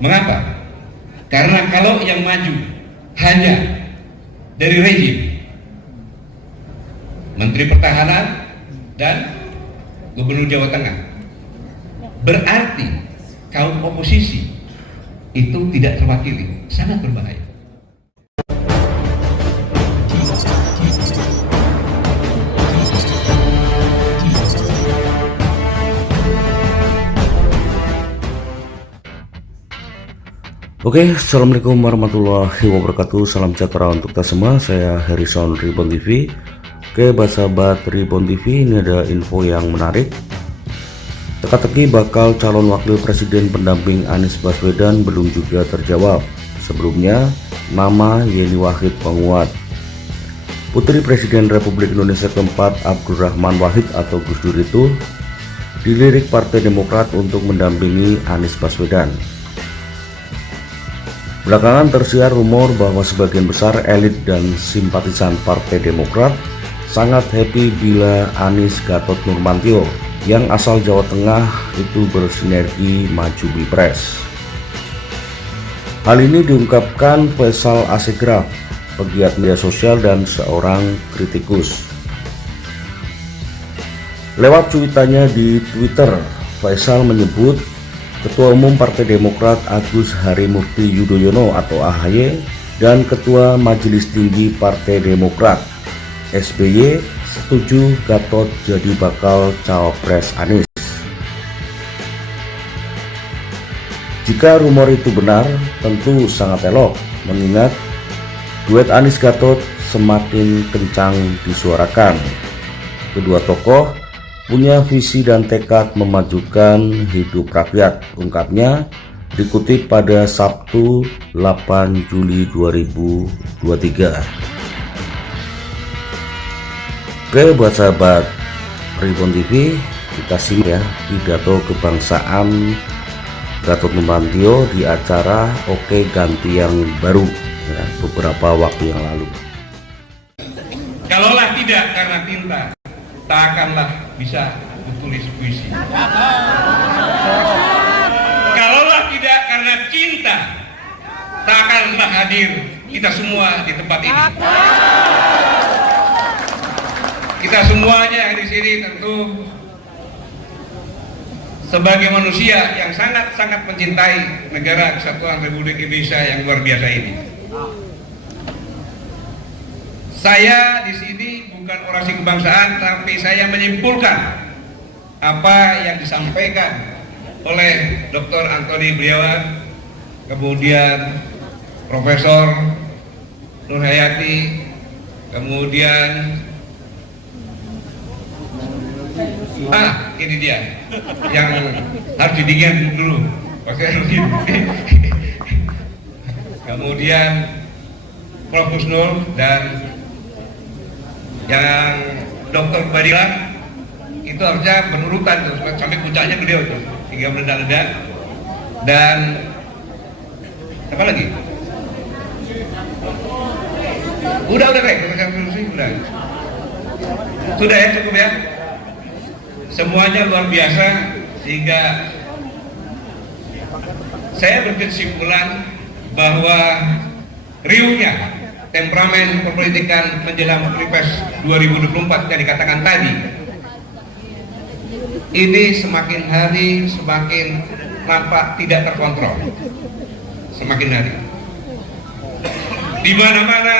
Mengapa? Karena kalau yang maju hanya dari rejim Menteri Pertahanan dan Gubernur Jawa Tengah, berarti kaum oposisi itu tidak terwakili, sangat berbahaya. Oke, assalamualaikum warahmatullahi wabarakatuh. Salam sejahtera untuk kita semua. Saya Harrison Ribon TV. Oke, sahabat Ribon TV, ini ada info yang menarik. Teka-teki bakal calon wakil presiden pendamping Anies Baswedan belum juga terjawab. Sebelumnya, nama Yeni Wahid menguat. Putri Presiden Republik Indonesia keempat Abdurrahman Wahid atau Gus Dur itu dilirik Partai Demokrat untuk mendampingi Anies Baswedan. Belakangan tersiar rumor bahwa sebagian besar elit dan simpatisan Partai Demokrat sangat happy bila Anies Gatot Nurmantio yang asal Jawa Tengah itu bersinergi maju Pilpres. Hal ini diungkapkan Faisal Assegraf, pegiat media sosial dan seorang kritikus. Lewat cuitannya di Twitter, Faisal menyebut Ketua Umum Partai Demokrat Agus Harimurti Yudhoyono atau AHY dan Ketua Majelis Tinggi Partai Demokrat SBY setuju Gatot jadi bakal cawapres Anies. Jika rumor itu benar, tentu sangat elok, mengingat duet Anies Gatot semakin kencang disuarakan. Kedua tokoh punya visi dan tekad memajukan hidup rakyat, ungkapnya dikutip pada Sabtu 8 Juli 2023. Oke, buat sahabat Ribon TV, kita simak ya pidato kebangsaan Gatot Nurmantio di acara Oke Ganti Yang Baru ya, beberapa waktu yang lalu. Kalaulah tidak karena tinta, tak akanlah bisa bertulis puisi. Kalaulah tidak karena cinta, tak akanlah hadir kita semua di tempat ini. Kita semuanya yang di sini tentu sebagai manusia yang sangat-sangat mencintai negara Kesatuan Republik Indonesia yang luar biasa ini. Saya di sini bukan orasi kebangsaan, tapi saya menyimpulkan apa yang disampaikan oleh Dr. Antoni Briawan, kemudian Profesor Nur Hayati, kemudian ini dia yang harus didingin dulu, kemudian Prof. Husnul dan yang Dr. Badila, itu harusnya benurutan tuh sampai puncaknya beliau tuh hingga meledak-ledak. Dan apa lagi? Udah sudah ya, cukup ya. Semuanya luar biasa sehingga saya berkesimpulan bahwa riuhnya temperamen perpolitikan menjelang Pilpres 2024 yang dikatakan tadi ini semakin hari semakin nampak tidak terkontrol, semakin hari di mana-mana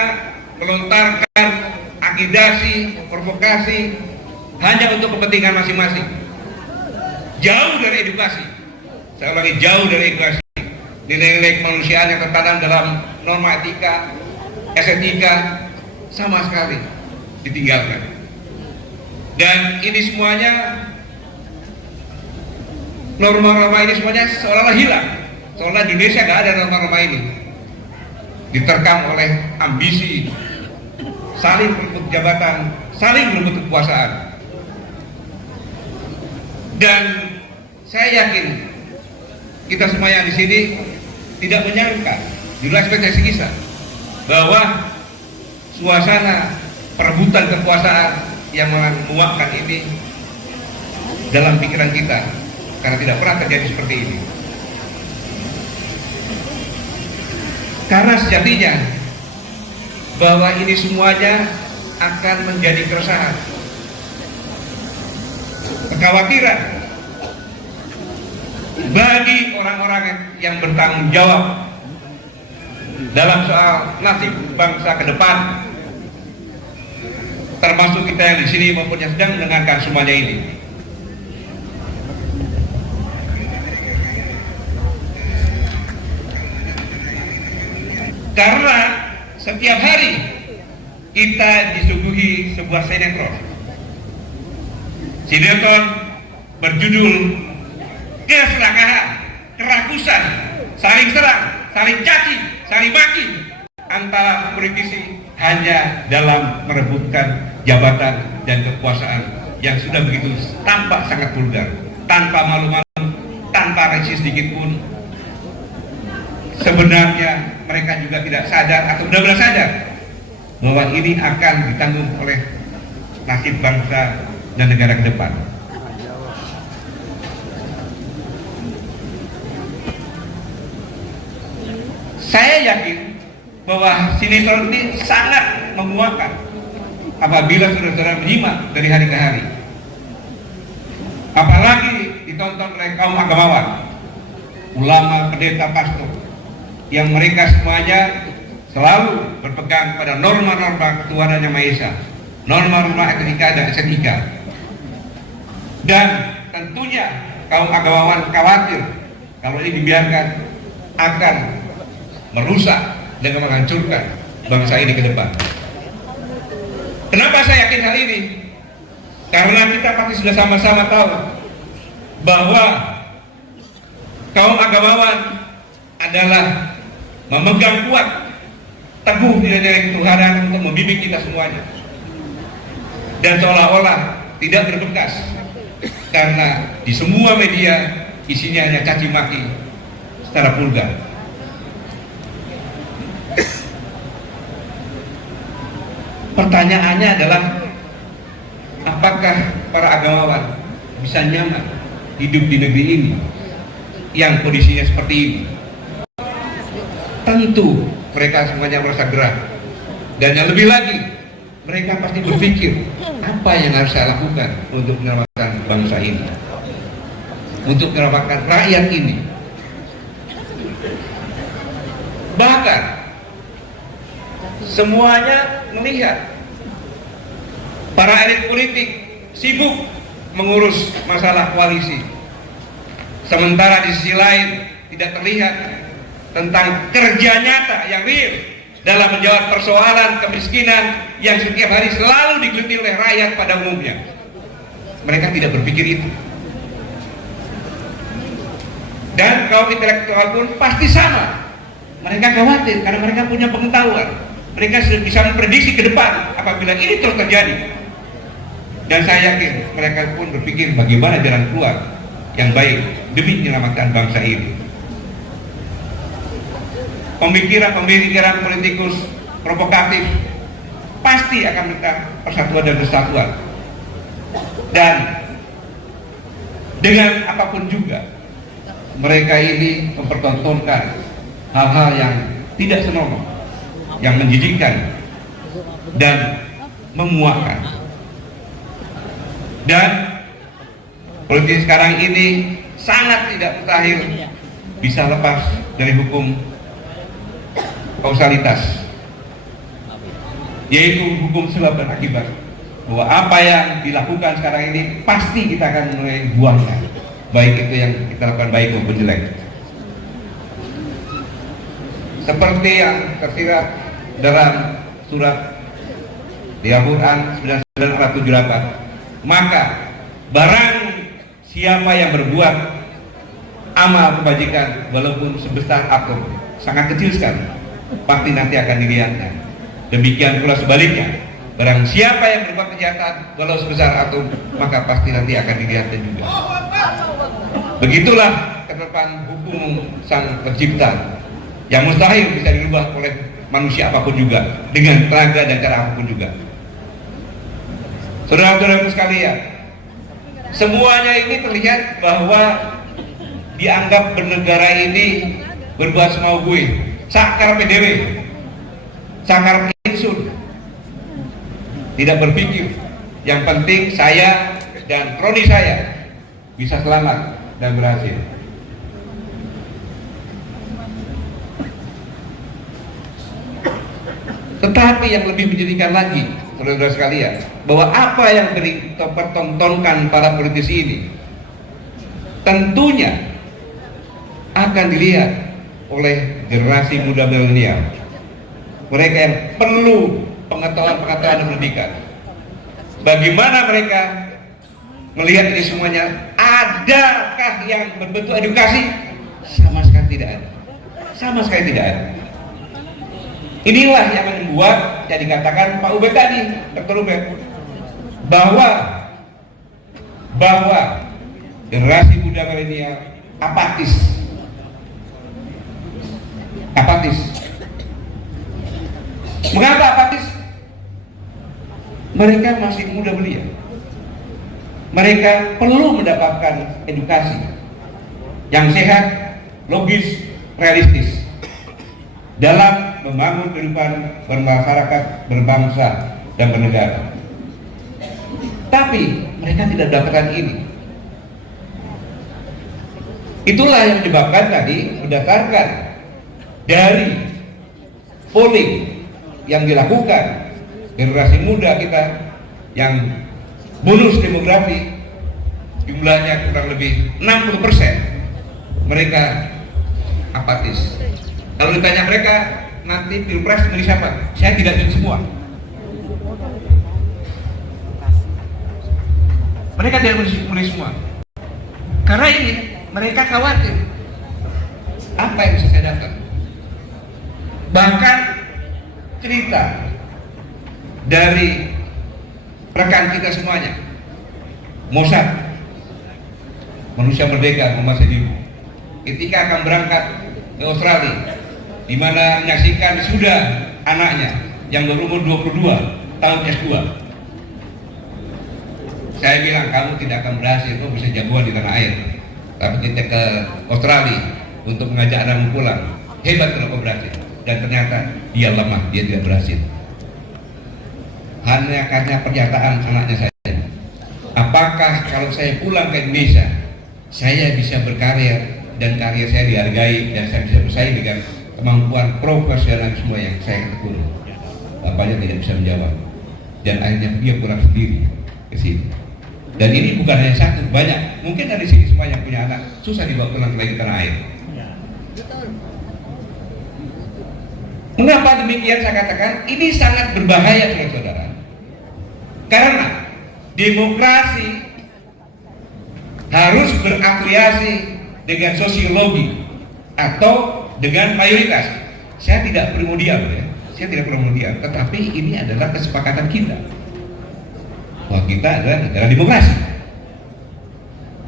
melontarkan akidasi, provokasi hanya untuk kepentingan masing-masing, jauh dari edukasi. Saya ulangi, jauh dari edukasi, nilai-nilai kemanusiaan yang tertanam dalam norma etika, estetika sama sekali ditinggalkan. Dan ini semuanya, norma-norma ini semuanya seolah-olah hilang, seolah di Indonesia nggak ada norma-norma ini. Diterkam oleh ambisi, saling berebut jabatan, saling berebut kekuasaan. Dan saya yakin kita semua yang di sini tidak menyangka, di luar ekspektasi kita, bahwa suasana perebutan kekuasaan yang menguakkan ini dalam pikiran kita, karena tidak pernah terjadi seperti ini. Karena sejatinya bahwa ini semuanya akan menjadi keresahan, kekhawatiran bagi orang-orang yang bertanggung jawab dalam soal nasib bangsa ke depan, termasuk kita yang di sini maupun yang sedang mendengarkan semuanya ini. Karena setiap hari kita disuguhi sebuah sinetron berjudul keserakahan, kerakusan, saling serang, saling caci, saling maki antara politisi hanya dalam merebutkan jabatan dan kekuasaan yang sudah begitu tampak sangat vulgar, tanpa malu-malu, tanpa reaksi sedikit pun. Sebenarnya mereka juga tidak sadar atau benar-benar sadar bahwa ini akan ditanggung oleh nasib bangsa dan negara ke depan. Saya yakin bahwa sinetron ini sangat memuakkan apabila saudara-saudara menyimak dari hari ke hari, apalagi ditonton oleh kaum agamawan, ulama, pendeta, pastor, yang mereka semuanya selalu berpegang pada norma-norma ketuhanan Yang Maha Esa, norma-norma etika dan estetika. Dan tentunya kaum agamawan khawatir kalau ini dibiarkan akan merusak dan menghancurkan bangsa ini ke depan. Kenapa saya yakin hal ini? Karena kita pasti sudah sama-sama tahu bahwa kaum agamawan adalah memegang kuat teguh nilai-nilai ketuhanan untuk membimbing kita semuanya, dan seolah-olah tidak berbekas karena di semua media isinya hanya caci maki secara vulgar. Pertanyaannya adalah, apakah para agamawan bisa nyaman hidup di negeri ini yang kondisinya seperti ini? Tentu mereka semuanya merasa gerah, dan yang lebih lagi mereka pasti berpikir, apa yang harus saya lakukan untuk menyelamatkan bangsa ini, untuk menyelamatkan rakyat ini. Bahkan semuanya melihat para elit politik sibuk mengurus masalah koalisi, sementara di sisi lain tidak terlihat tentang kerja nyata yang real dalam menjawab persoalan kemiskinan yang setiap hari selalu digeluti oleh rakyat pada umumnya. Mereka tidak berpikir itu. Dan kaum intelektual pun pasti sama. Mereka khawatir karena mereka punya pengetahuan. Mereka sudah bisa memprediksi ke depan apabila ini terus terjadi. Dan saya yakin mereka pun berpikir bagaimana jalan keluar yang baik demi menyelamatkan bangsa ini. Pemikiran politikus provokatif pasti akan minta persatuan dan kesatuan, dan dengan apapun juga mereka ini mempertontonkan hal-hal yang tidak senonoh, yang menjijikkan dan memuakkan. Dan politik sekarang ini sangat tidak mustahil bisa lepas dari hukum kausalitas, yaitu hukum sebab dan akibat, bahwa apa yang dilakukan sekarang ini pasti kita akan menuai buahnya, baik itu yang kita lakukan baik maupun jelek. Seperti yang tersirat dalam surat di Al-Quran 99:78, maka barang siapa yang berbuat amal kebajikan walaupun sebesar atom, sangat kecil sekali, pasti nanti akan dilihatnya. Demikian pula sebaliknya, barang siapa yang berbuat kejahatan walau sebesar atom, maka pasti nanti akan dilihatnya juga. Begitulah ke depan hukum Sang Pencipta yang mustahil bisa dirubah oleh manusia apapun juga, dengan tenaga dan cara apapun juga. Saudara-saudaraku sekalian, semuanya ini terlihat bahwa dianggap bernegara ini berbuat semau gue, sakar PDW, sakar insun, tidak berpikir yang penting saya dan kroni saya bisa selamat dan berhasil. Tetapi yang lebih menyedihkan lagi, saudara-saudara sekalian, bahwa apa yang dipertontonkan para politisi ini tentunya akan dilihat oleh generasi muda milenial, mereka yang perlu pengetahuan-pengetahuan dan pendidikan. Bagaimana mereka melihat ini semuanya? Adakah yang berbentuk edukasi? Sama sekali tidak ada. Sama sekali tidak ada. Inilah yang membuat yang dikatakan Pak Ubed tadi, Dr. Ubed, bahwa generasi muda milenial apatis. Mengapa apatis? Mereka masih muda belia. Mereka perlu mendapatkan edukasi yang sehat, logis, realistis dalam membangun kehidupan bermasyarakat, berbangsa, dan bernegara. Tapi mereka tidak mendapatkan ini. Itulah yang menyebabkan tadi berdasarkan dari polling yang dilakukan generasi muda kita yang bonus demografi jumlahnya kurang lebih 60%, mereka apatis. Kalau ditanya mereka nanti pilpres milih siapa? Saya tidak pilih semua. Mereka tidak milih semua. Karena ini mereka khawatir apa yang bisa saya dapat. Bahkan cerita dari rekan kita semuanya, Mossad, manusia merdeka Muhammad Syediqo, ketika akan berangkat ke Australia, di mana menyaksikan sudah anaknya yang berumur 22 tahun S2. Saya bilang kamu tidak akan berhasil, kamu bisa jagoan di tanah air. Tapi kita ke Australia untuk mengajak anakmu pulang, hebat kenapa berhasil? Dan ternyata dia lemah, dia tidak berhasil. Hanya karena pernyataan anaknya saya. Apakah kalau saya pulang ke Indonesia, saya bisa berkarya dan karya saya dihargai dan saya bisa bersaing dengan kemampuan profesional semua yang saya tekuni? Bapaknya tidak bisa menjawab. Dan akhirnya dia pulang sendiri ke sini. Dan ini bukan hanya satu, banyak. Mungkin dari sini semua yang punya anak susah dibawa pulang lagi ke tanah air. Mengapa demikian saya katakan ini sangat berbahaya, saudara-saudara? Karena demokrasi harus berafiliasi dengan sosiologi atau dengan mayoritas. Saya tidak primordial ya, saya tidak primordial, tetapi ini adalah kesepakatan kita bahwa kita adalah negara demokrasi.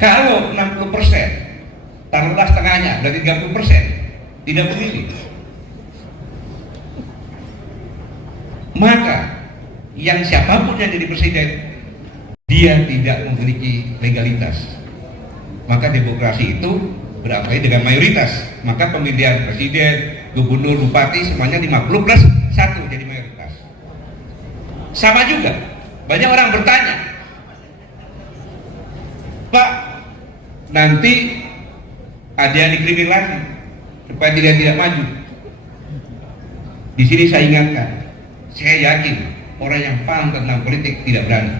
Kalau 60%, taruhlah setengahnya, berarti 30% tidak memilih, maka yang siapapun yang jadi presiden dia tidak memiliki legalitas. Maka demokrasi itu berafiliasi dengan mayoritas. Maka pemilihan presiden, gubernur, bupati semuanya 50+1 jadi mayoritas. Sama juga, banyak orang bertanya, Pak, nanti ada yang dikriminalisasi supaya tidak maju. Di sini saya ingatkan, saya yakin orang yang paham tentang politik tidak berani.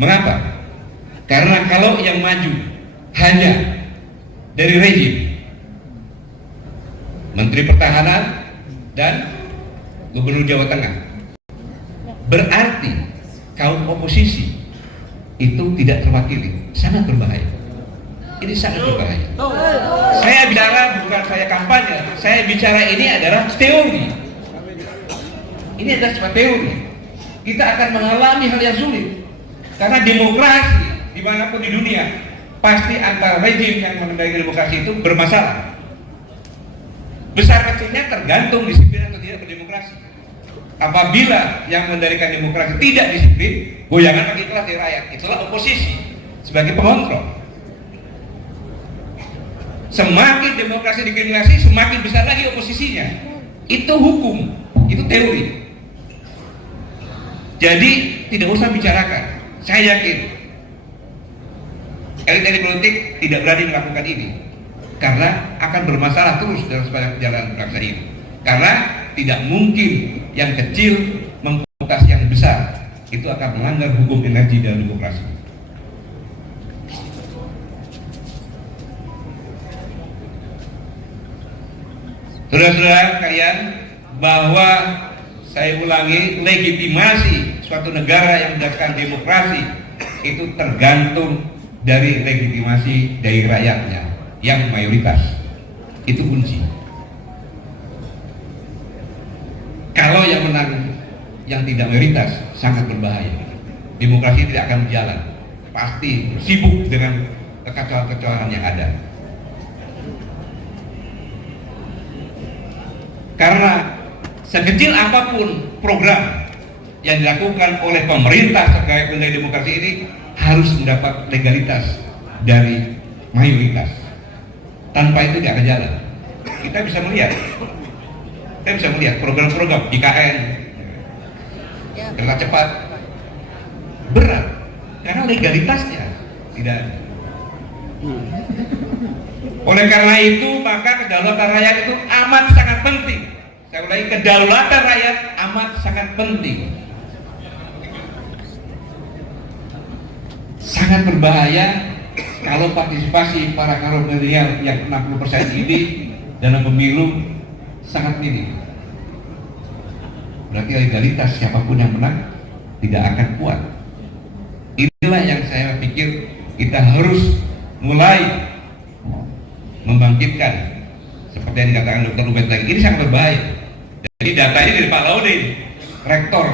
Mengapa? Karena kalau yang maju hanya dari rejim, Menteri Pertahanan dan Gubernur Jawa Tengah, berarti kaum oposisi itu tidak terwakili. Sangat berbahaya. Ini sangat berbahaya. Saya bicara bukan saya kampanye, saya bicara ini adalah teori. Ini adalah sebuah teori. Kita akan mengalami hal yang sulit karena demokrasi dimanapun di dunia pasti antara rejim yang mengendalikan demokrasi itu bermasalah. Besar kecilnya tergantung disiplin atau tidak berdemokrasi. Apabila yang mengendalikan demokrasi tidak disiplin, goyangan lagi kelas dari rakyat. Itulah oposisi sebagai pengontrol. Semakin demokrasi dikriminalisasi, semakin besar lagi oposisinya. Itu hukum, itu teori. Jadi tidak usah bicarakan. Saya yakin elit-elit politik tidak berani melakukan ini karena akan bermasalah terus dalam sepanjang perjalanan bangsa ini. Karena tidak mungkin yang kecil memprovokasi yang besar, itu akan melanggar hukum energi dan demokrasi. Saudara-saudara sekalian, bahwa saya ulangi, legitimasi suatu negara yang menegakkan demokrasi itu tergantung dari legitimasi dari rakyatnya yang mayoritas. Itu kunci. Kalau yang menang yang tidak mayoritas sangat berbahaya. Demokrasi tidak akan berjalan. Pasti sibuk dengan kekacauan-kekacauan yang ada. Karena sekecil apapun program yang dilakukan oleh pemerintah terkait dengan demokrasi ini harus mendapat legalitas dari mayoritas. Tanpa itu tidak akan jalan. Kita bisa melihat program-program IKN kereta cepat berat karena legalitasnya tidak ada. Oleh karena itu maka kedaulatan rakyat itu amat sangat penting. Saya ulangi, kedaulatan rakyat amat sangat penting. Sangat berbahaya kalau partisipasi para kaum milenial yang 60% ini dalam pemilu sangat minim. Berarti legalitas siapapun yang menang tidak akan kuat. Inilah yang saya pikir kita harus mulai membangkitkan seperti yang dikatakan Dr. Ubed tadi. Ini sangat berbahaya. Jadi data ini dari Pak Laude, rektor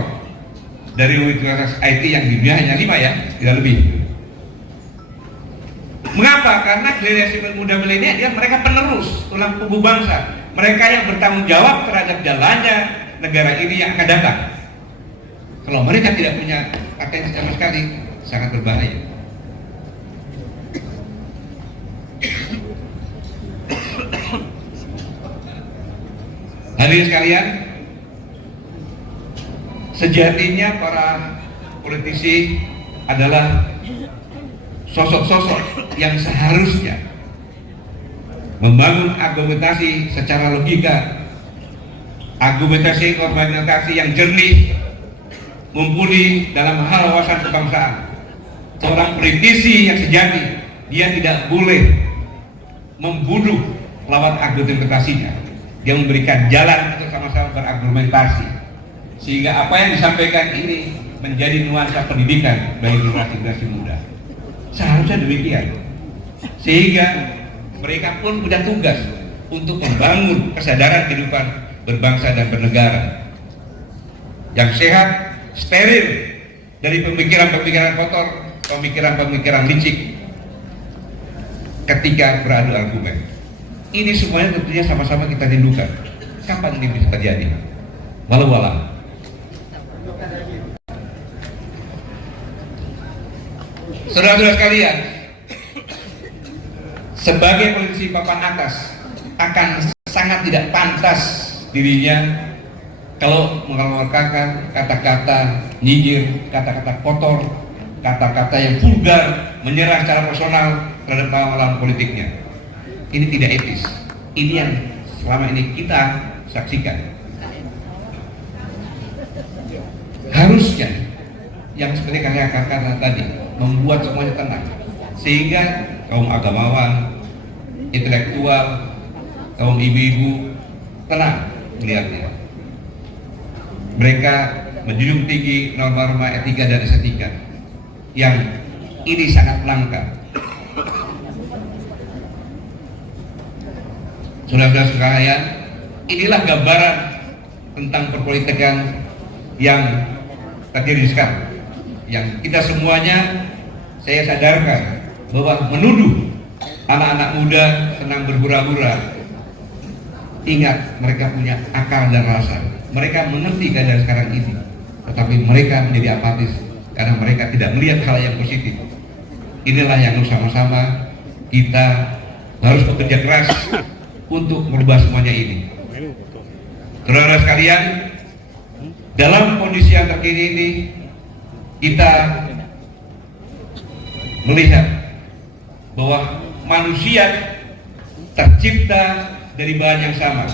dari Universitas IT yang di dunia hanya 5 ya, tidak lebih. Mengapa? Karena generasi muda milenial dia mereka penerus tulang punggung bangsa. Mereka yang bertanggung jawab terhadap jalannya negara ini yang akan datang. Kalau mereka tidak punya atensi sama sekali, sangat berbahaya. Hadirin sekalian, sejatinya para politisi adalah sosok-sosok yang seharusnya membangun argumentasi secara logika, argumentasi yang jernih, mumpuni dalam hal wawasan kebangsaan. Seorang politisi yang sejati, dia tidak boleh membunuh lawan argumentasinya. Dia memberikan jalan untuk sama-sama berargumentasi, sehingga apa yang disampaikan ini menjadi nuansa pendidikan bagi generasi muda. Seharusnya demikian, sehingga mereka pun punya tugas untuk membangun kesadaran kehidupan berbangsa dan bernegara yang sehat, steril dari pemikiran-pemikiran kotor, pemikiran-pemikiran licik ketika beradu argumen. Ini semuanya tentunya sama-sama kita rindukan. Kapan ini bisa terjadi? Walau-walau. Saudara-saudara sekalian, sebagai politisi papan atas akan sangat tidak pantas dirinya kalau mengeluarkan kata-kata nyinyir, kata-kata kotor, kata-kata yang vulgar, menyerang secara personal terhadap lawan politiknya. Ini tidak etis. Ini yang selama ini kita saksikan. Harusnya yang seperti saya katakan tadi, membuat semuanya tenang, sehingga kaum agamawan, intelektual, kaum ibu-ibu tenang melihatnya. Mereka menjunjung tinggi norma-norma etika dan estetika yang ini sangat langka. Saudara-saudara sekalian, inilah gambaran tentang perpolitikan yang terjadi sekarang. Yang kita semuanya, saya sadarkan bahwa menuduh anak-anak muda senang berhura-hura. Ingat, mereka punya akal dan rasa. Mereka mengerti keadaan sekarang ini, tetapi mereka menjadi apatis karena mereka tidak melihat hal yang positif. Inilah yang sama-sama kita harus bekerja keras untuk merubah semuanya ini. Saudara sekalian, dalam kondisi yang terkini ini kita melihat bahwa manusia tercipta dari bahan yang sama.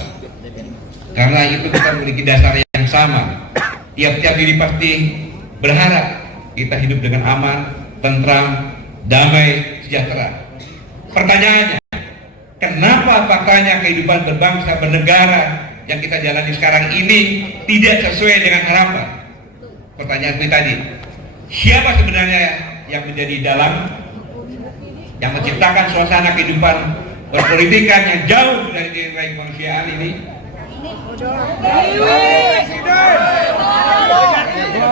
Karena itu kita memiliki dasar yang sama. Tiap-tiap diri pasti berharap kita hidup dengan aman, tentram, damai, sejahtera. Pertanyaannya, kenapa faktanya kehidupan berbangsa bernegara yang kita jalani sekarang ini tidak sesuai dengan harapan? Pertanyaan itu tadi, siapa sebenarnya yang menjadi dalang, yang menciptakan suasana kehidupan berpolitikan yang jauh dari nilai kemanusiaan ini?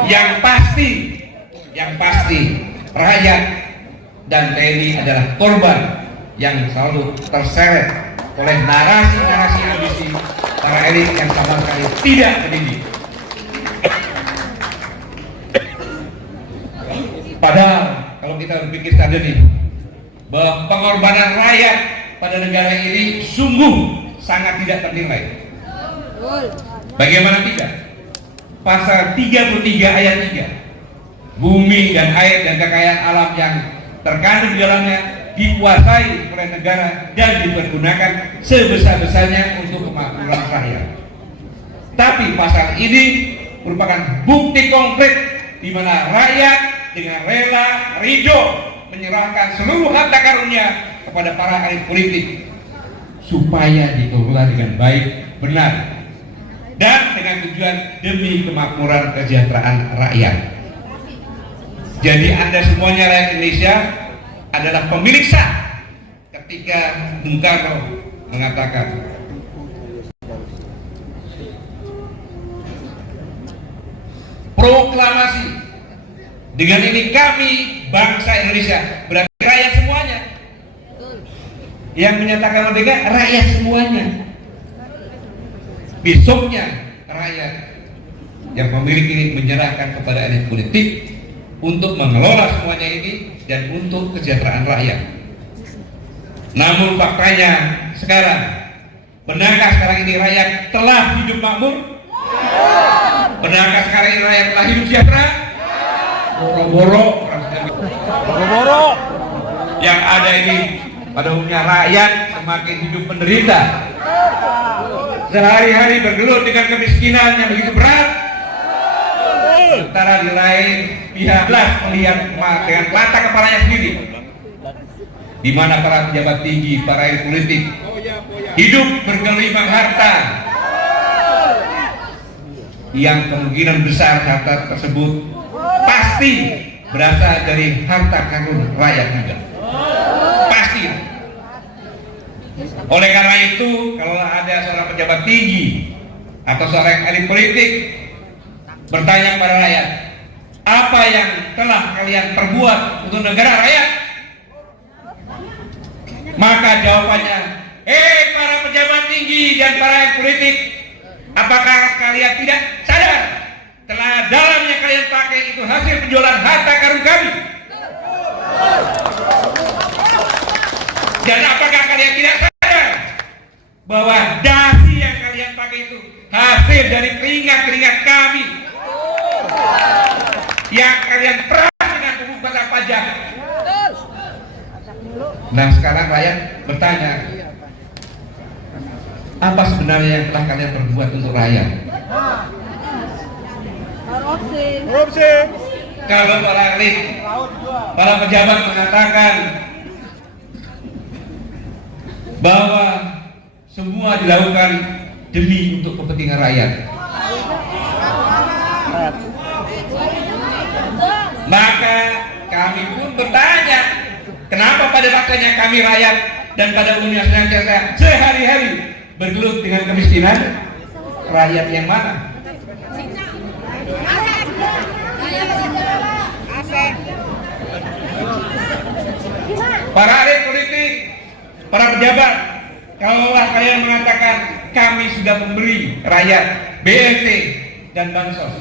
Yang pasti rakyat dan TNI adalah korban yang selalu terseret oleh narasi-narasi ambisi para elit yang sama sekali tidak mendidik. Padahal kalau kita berpikir tadi nih, bahwa pengorbanan rakyat pada negara ini sungguh sangat tidak ternilai. Bagaimana tidak? Pasal 33 ayat 3, bumi dan air dan kekayaan alam yang terkandung di dalamnya dikuasai oleh negara dan dipergunakan sebesar-besarnya untuk kemakmuran rakyat. Tapi pasal ini merupakan bukti konkret di mana rakyat dengan rela, ridho menyerahkan seluruh harta karunnya kepada para elit politik supaya dikelola dengan baik, benar, dan dengan tujuan demi kemakmuran kesejahteraan rakyat. Jadi Anda semuanya rakyat Indonesia adalah pemilik sah ketika Bung Karno mengatakan proklamasi, dengan ini kami bangsa Indonesia, berarti rakyat semuanya. Yang menyatakan merdeka rakyat semuanya. Besoknya rakyat yang pemilik ini menyerahkan kepada elit politik untuk mengelola semuanya ini dan untuk kesejahteraan rakyat. Namun faktanya sekarang, benarkah sekarang ini rakyat telah hidup makmur? Benarkah sekarang ini rakyat telah hidup sejahtera? Boro-boro yang ada ini pada umumnya rakyat semakin hidup menderita, sehari-hari bergelut dengan kemiskinan yang begitu berat. Sementara di lain pihak melihat dengan mata kepalanya sendiri, di mana para pejabat tinggi, para elit politik hidup bergelimang harta, yang kemungkinan besar harta tersebut pasti berasal dari harta karun rakyat juga. Pasti. Oleh karena itu, kalau ada seorang pejabat tinggi atau seorang elit politik bertanya kepada rakyat, apa yang telah kalian perbuat untuk negara rakyat? Maka jawabannya, para pejabat tinggi dan para elit politik, apakah kalian tidak sadar telah dalam yang kalian pakai itu hasil penjualan harta karun kami? Dan apakah kalian tidak sadar bahwa dasi yang kalian pakai itu hasil dari keringat-keringat kami yang kalian peras dengan pembuatan pajak? Nah, sekarang rakyat bertanya, apa sebenarnya yang telah kalian perbuat untuk rakyat? Korupsi. Kalau para elit, para pejabat mengatakan bahwa semua dilakukan demi untuk kepentingan rakyat, maka kami pun bertanya, kenapa pada faktanya kami rakyat dan pada umumnya senantiasa sehari-hari bergelut dengan kemiskinan? Rakyat yang mana? Para elit politik, para pejabat, kalaulah kalian mengatakan kami sudah memberi rakyat BLT dan bansos,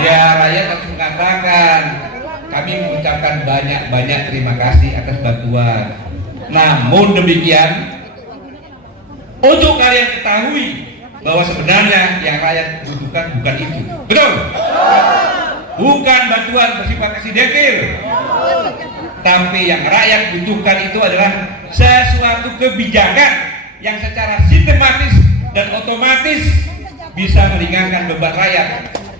ya rakyat harus mengatakan kami mengucapkan banyak-banyak terima kasih atas bantuan. Namun demikian, untuk kalian ketahui bahwa sebenarnya yang rakyat butuhkan bukan itu. Betul? Bukan bantuan bersifat aksidentil. Tapi yang rakyat butuhkan itu adalah sesuatu kebijakan yang secara sistematis dan otomatis bisa meringankan beban rakyat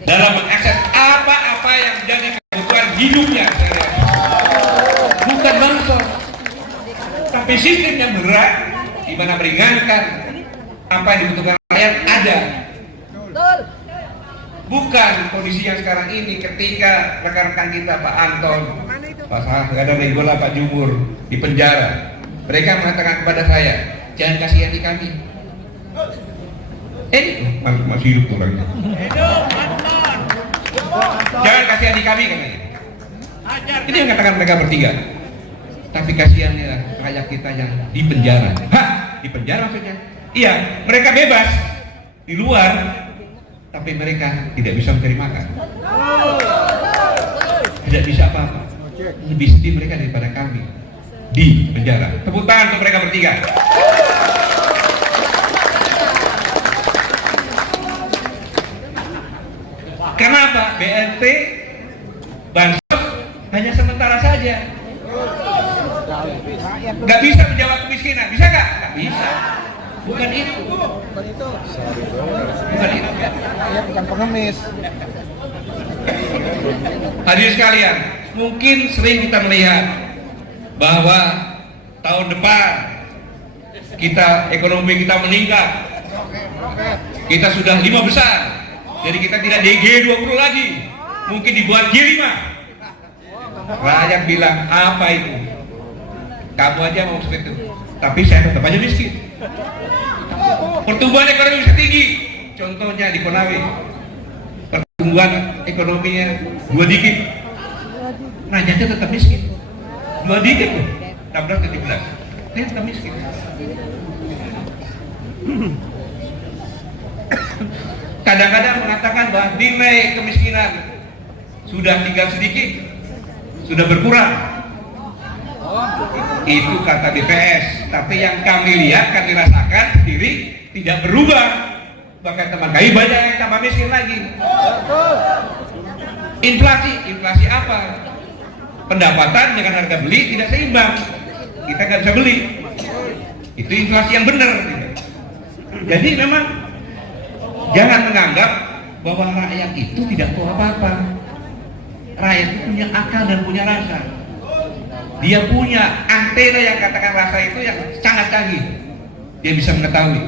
dalam mengakses apa-apa yang menjadi kebutuhan hidupnya. Bukan bansos, tapi sistem yang berat di mana meringankan apa yang dibutuhkan rakyat ada. Bukan kondisi yang sekarang ini ketika rekan-rekan kita Pak Anton, Pak Sahadar Regola, Pak Jumur di penjara. Mereka mengatakan kepada saya, jangan kasihani kami. Masih hidup tuh orangnya. Jangan kasihani kami katanya. Ini yang katakan mereka bertiga. Tapi kasihannya rakyat kita yang di penjara. Hah? Di penjara maksudnya? Iya, mereka bebas di luar, tapi mereka tidak bisa mencari makan. Tidak bisa apa-apa. Lebih sedih mereka daripada kami di penjara. Tepuk tangan untuk mereka bertiga. Kenapa? BLT, bansos hanya sementara saja. Gak bisa menjawab kemiskinan, bisa gak? Gak bisa. Bukan itu. Bukan itu. Bukan pengemis. Hadirin sekalian, mungkin sering kita melihat bahwa tahun depan ekonomi kita meningkat. Kita sudah 5 besar. Jadi kita tidak di G20 lagi. Mungkin dibuat G5. Rakyat bilang, apa itu? Kamu aja mau seperti itu. Tapi saya tetap aja miskin. Pertumbuhan ekonomi bisa tinggi. Contohnya di Konawe. Pertumbuhan ekonominya 2 digit. Rakyatnya tetap miskin. 2 digit loh. 16 ke 17. Dia tetap miskin. Kadang-kadang mengatakan bahwa nilai kemiskinan sudah tinggal sedikit, sudah berkurang. Itu kata BPS, tapi yang kami lihat, kami rasakan sendiri tidak berubah. Bahkan teman kami banyak yang tambah miskin lagi. Inflasi apa? Pendapatan dengan harga beli tidak seimbang. Kita nggak bisa beli. Itu inflasi yang benar. Jadi memang jangan menganggap bahwa rakyat itu tidak tahu apa-apa. Rakyat itu punya akal dan punya rasa. Dia punya antena yang katakan rasa itu yang sangat canggih. Dia bisa mengetahui.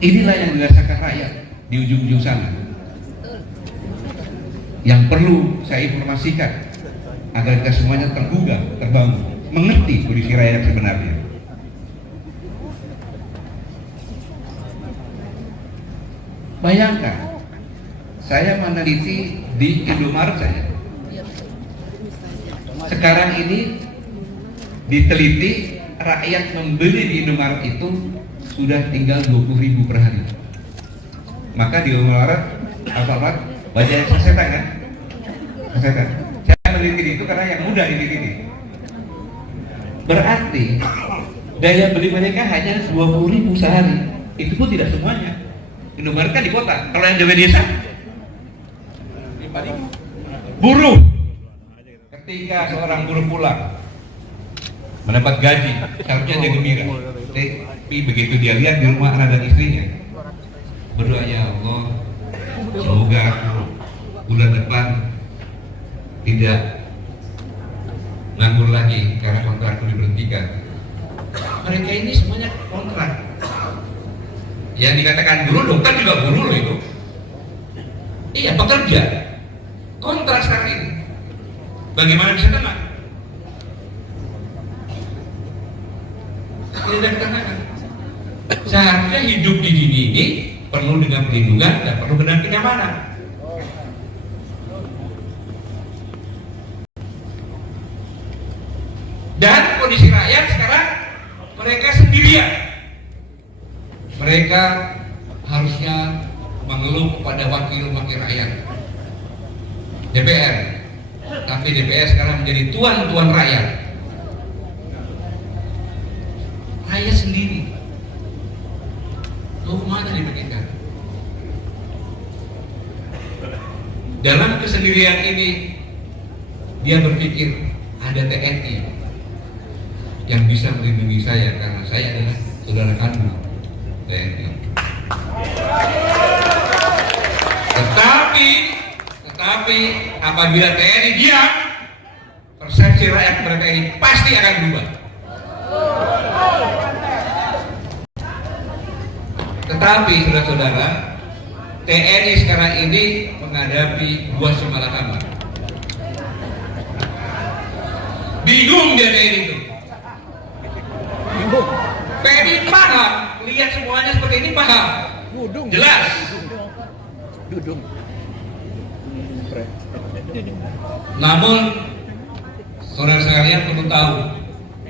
Inilah yang dirasakan rakyat di ujung-ujung sana. Yang perlu saya informasikan agar kita semuanya tergugah, terbangun, mengerti kondisi rakyat sebenarnya. Bayangkan, saya meneliti di Indomaret saja. Sekarang ini diteliti rakyat membeli di Indomaret itu sudah tinggal 20.000 per hari. Maka di Indomaret, Alfamart banyak yang sasetan kan? Sasetan. Saya meneliti itu karena yang mudah diteliti. Berarti daya beli mereka hanya 20.000 sehari. Itu pun tidak semuanya. Indomaret kan di kota. Kalau yang di desa, buruh. Ketika seorang buruh pulang mendapat gaji, seharusnya dia gembira. Tapi begitu dia lihat di rumah anak dan istrinya, berdoa, ya Allah, semoga bulan depan tidak nganggur lagi karena kontrakku diberhentikan. Mereka ini semuanya kontrak. Yang dikatakan buruh, dokter juga buruh loh itu. Iya, pekerja. Kontrak sekarang ini. Bagaimana bisa tenang? Tidak dikatakan. Seharusnya hidup di dunia ini penuh dengan perlindungan dan penuh dengan kenyamanan. Dan kondisi rakyat sekarang mereka sendirian. mereka harusnya mengeluh kepada wakil-wakil rakyat DPR, tapi DPR sekarang menjadi tuan-tuan rakyat. Rakyat sendiri tahu mana dipikirkan. Dalam kesendirian ini dia berpikir ada TNI yang bisa melindungi saya karena saya adalah saudara kandung TNI. Tetapi apabila TNI diam, persepsi rakyat mereka ini pasti akan berubah. Tetapi saudara-saudara, TNI sekarang ini menghadapi dua malakama. Bingung dia TNI itu. TNI paham, lihat semuanya seperti ini paham. Jelas. Namun saudara sekalian perlu tahu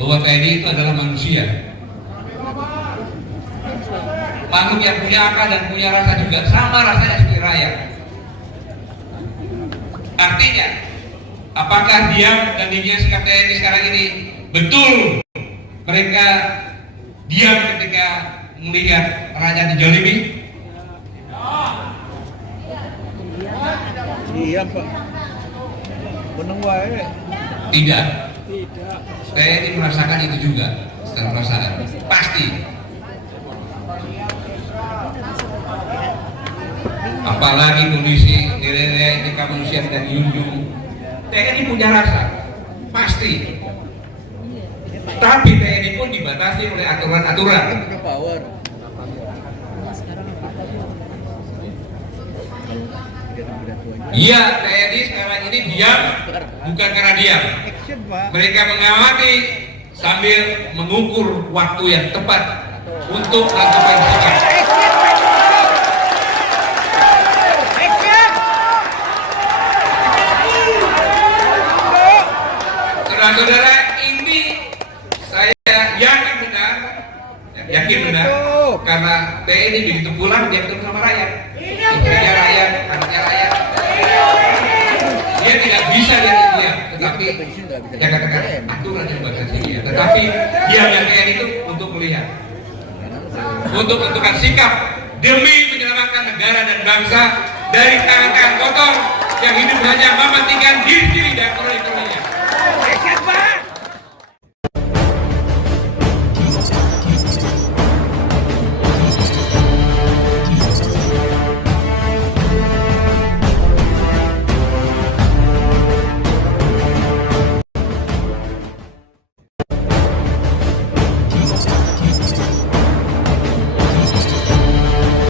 bahwa TNI itu adalah manusia. Makhluk yang punya akal dan punya rasa juga, sama rasanya seperti rakyat. Artinya, apakah diam dan dingin sikap TNI sekarang ini betul mereka diam ketika melihat rakyat dijolimi? Iya Pak. Meneng wae. Tidak. TNI merasakan itu juga secara perasaan. Pasti. Apalagi kondisi nilai-nilai etika manusia tidak dijunjung. TNI punya rasa. Pasti. Tapi TNI pun dibatasi oleh aturan-aturan. Iya, TNI sekarang ini diam bukan karena diam. Mereka mengamati sambil mengukur waktu yang tepat untuk melakukan sikap. Saudara-saudara, ini saya yakin benar, karena TNI begitu pulang dia ketemu sama rakyat, istrinya rakyat, anaknya rakyat. Dia tidak bisa dari dia, tetapi dia katakan aturan yang batasi dia. Tetapi dia yang TNI itu untuk melihat, untuk menentukan sikap demi menyelamatkan negara dan bangsa dari tangan-tangan kotor yang hidup hanya mementingkan diri sendiri dan proyek-proyeknya.